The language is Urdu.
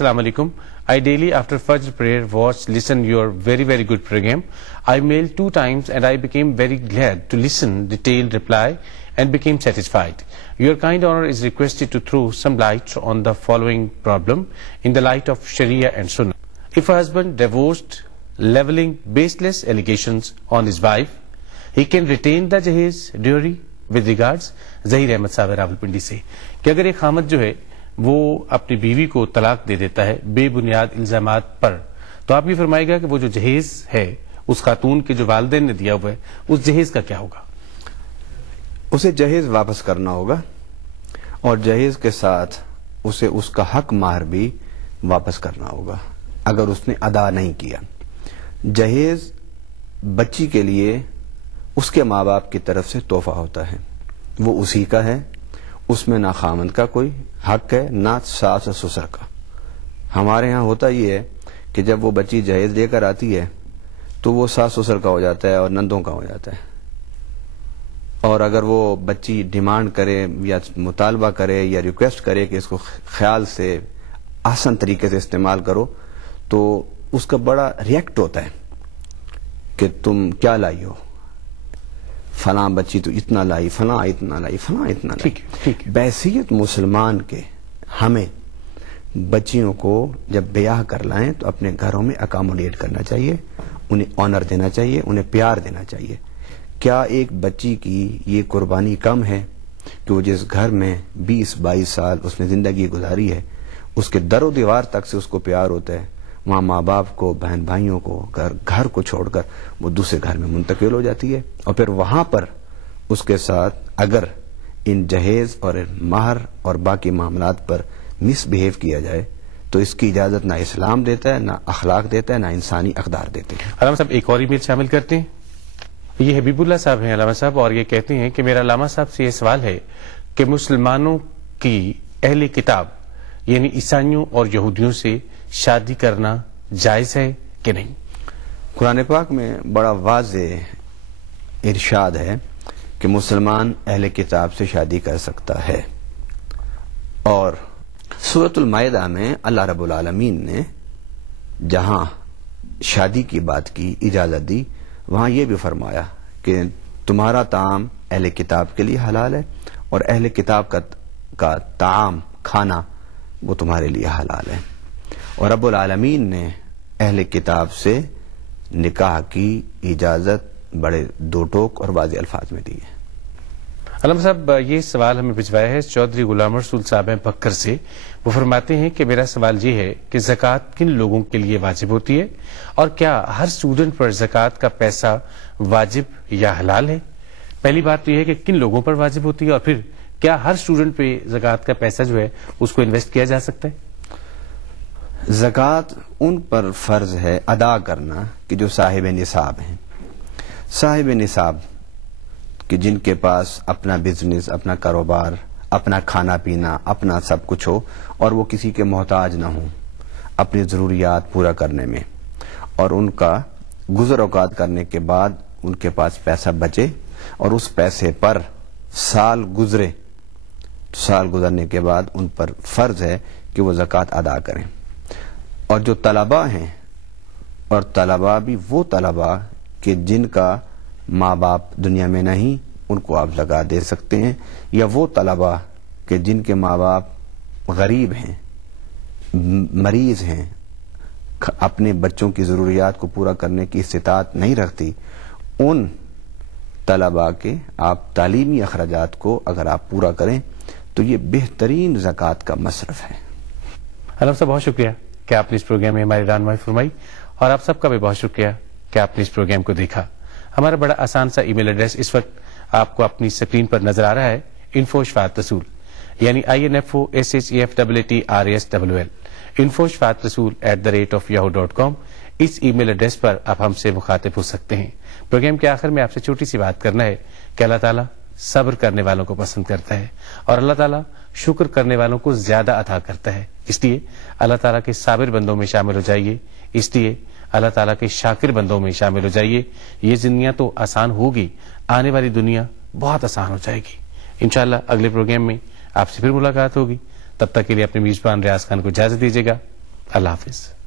Assalamu alaikum. I daily after Fajr prayer watch, listen your very good program. I mailed 2 times and I became very glad to listen detailed reply and became satisfied. Your kind honor is requested to throw some light on the following problem in the light of Sharia and Sunnah. If a husband divorced leveling baseless allegations on his wife, he can retain the jahez dowry with regards. Zaheer Ahmad صاحب راولپنڈی سے کہ اگر ایک خامد جو ہے وہ اپنی بیوی کو طلاق دے دیتا ہے بے بنیاد الزامات پر، تو آپ یہ فرمائے گا کہ وہ جو جہیز ہے اس خاتون کے جو والدین نے دیا ہوا ہے اس جہیز کا کیا ہوگا؟ اسے جہیز واپس کرنا ہوگا اور جہیز کے ساتھ اسے اس کا حق مہر بھی واپس کرنا ہوگا اگر اس نے ادا نہیں کیا۔ جہیز بچی کے لیے اس کے ماں باپ کی طرف سے تحفہ ہوتا ہے، وہ اسی کا ہے، اس میں نہ خامند کا کوئی حق ہے نہ ساس اور سسر کا۔ ہمارے ہاں ہوتا یہ ہے کہ جب وہ بچی جہیز لے کر آتی ہے تو وہ ساس سسر کا ہو جاتا ہے اور نندوں کا ہو جاتا ہے، اور اگر وہ بچی ڈیمانڈ کرے یا مطالبہ کرے یا ریکویسٹ کرے کہ اس کو خیال سے آسان طریقے سے استعمال کرو تو اس کا بڑا ریئیکٹ ہوتا ہے کہ تم کیا لائی ہو، فلاں بچی تو اتنا لائی، فلاں اتنا لائی، فلاں اتنا لائی۔ بحیثیت مسلمان کے ہمیں بچیوں کو جب بیاہ کر لائیں تو اپنے گھروں میں اکاموڈیٹ کرنا چاہیے، انہیں آنر دینا چاہیے، انہیں پیار دینا چاہیے۔ کیا ایک بچی کی یہ قربانی کم ہے کہ وہ جس گھر میں 20-22 سال اس نے زندگی گزاری ہے اس کے در و دیوار تک سے اس کو پیار ہوتا ہے، وہاں ماں باپ کو، بہن بھائیوں کو، گھر کو چھوڑ کر وہ دوسرے گھر میں منتقل ہو جاتی ہے، اور پھر وہاں پر اس کے ساتھ اگر ان جہیز اور مہر اور باقی معاملات پر مس بہیو کیا جائے تو اس کی اجازت نہ اسلام دیتا ہے، نہ اخلاق دیتا ہے، نہ انسانی اقدار دیتے ہیں۔ علامہ صاحب ایک اور ای میل شامل کرتے ہیں، یہ حبیب اللہ صاحب ہیں علامہ صاحب، اور یہ کہتے ہیں کہ میرا علامہ صاحب سے یہ سوال ہے کہ مسلمانوں کی اہل کتاب یعنی عیسائیوں اور یہودیوں سے شادی کرنا جائز ہے کہ نہیں؟ قرآن پاک میں بڑا واضح ارشاد ہے کہ مسلمان اہل کتاب سے شادی کر سکتا ہے، اور سورۃ المائدہ میں اللہ رب العالمین نے جہاں شادی کی بات کی، اجازت دی، وہاں یہ بھی فرمایا کہ تمہارا طعام اہل کتاب کے لیے حلال ہے اور اہل کتاب کا طعام کھانا وہ تمہارے لیے حلال ہے، اور رب العالمین نے اہل کتاب سے نکاح کی اجازت بڑے دو ٹوک اور واضح الفاظ میں دی ہے۔ علامہ صاحب یہ سوال ہمیں بھجوایا ہے چودھری غلام رسول صاحب ہیں بکر سے، وہ فرماتے ہیں کہ میرا سوال یہ ہے کہ زکوٰۃ کن لوگوں کے لیے واجب ہوتی ہے، اور کیا ہر اسٹوڈنٹ پر زکوٰۃ کا پیسہ واجب یا حلال ہے؟ پہلی بات تو یہ ہے کہ کن لوگوں پر واجب ہوتی ہے، اور پھر کیا ہر اسٹوڈنٹ پہ زکوٰۃ کا پیسہ جو ہے اس کو انویسٹ کیا جا سکتا ہے؟ زکوٰۃ ان پر فرض ہے ادا کرنا کہ جو صاحب نصاب ہیں، صاحب نصاب کہ جن کے پاس اپنا بزنس، اپنا کاروبار، اپنا کھانا پینا، اپنا سب کچھ ہو اور وہ کسی کے محتاج نہ ہوں اپنی ضروریات پورا کرنے میں، اور ان کا گزر اوقات کرنے کے بعد ان کے پاس پیسہ بچے اور اس پیسے پر سال گزرے، سال گزرنے کے بعد ان پر فرض ہے کہ وہ زکوٰۃ ادا کریں۔ اور جو طلباء ہیں، اور طلباء بھی وہ طلباء کہ جن کا ماں باپ دنیا میں نہیں، ان کو آپ زکوٰۃ دے سکتے ہیں، یا وہ طلباء کہ جن کے ماں باپ غریب ہیں، مریض ہیں، اپنے بچوں کی ضروریات کو پورا کرنے کی استطاعت نہیں رکھتی، ان طلباء کے آپ تعلیمی اخراجات کو اگر آپ پورا کریں تو یہ بہترین زکوٰۃ کا مصرف ہے۔ علامہ صاحب بہت شکریہ کہ آپ نے اس پروگرام میں ہماری رہنمائی فرمائی، اور آپ سب کا بھی بہت شکریہ کہ آپ نے اس پروگرام کو دیکھا۔ ہمارا بڑا آسان سا ای میل ایڈریس اس وقت آپ کو اپنی اسکرین پر نظر آ رہا ہے، info@shfaatRasool یعنی info@shfaatRasool info@yahoo.com۔ اس ای میل ایڈریس پر آپ ہم سے مخاطب ہو سکتے ہیں۔ پروگرام کے آخر میں آپ سے چھوٹی سی بات کرنا ہے کہ اللہ تعالیٰ صبر کرنے والوں کو پسند کرتا ہے، اور اللہ تعالیٰ شکر کرنے والوں کو زیادہ عطا کرتا ہے، اس لیے اللہ تعالیٰ کے صابر بندوں میں شامل ہو جائیے، اس لیے اللہ تعالیٰ کے شاکر بندوں میں شامل ہو جائیے۔ یہ دنیا تو آسان ہوگی، آنے والی دنیا بہت آسان ہو جائے گی۔ انشاءاللہ اگلے پروگرام میں آپ سے پھر ملاقات ہوگی، تب تک کے لیے اپنے میزبان ریاض خان کو اجازت دیجیے گا۔ اللہ حافظ.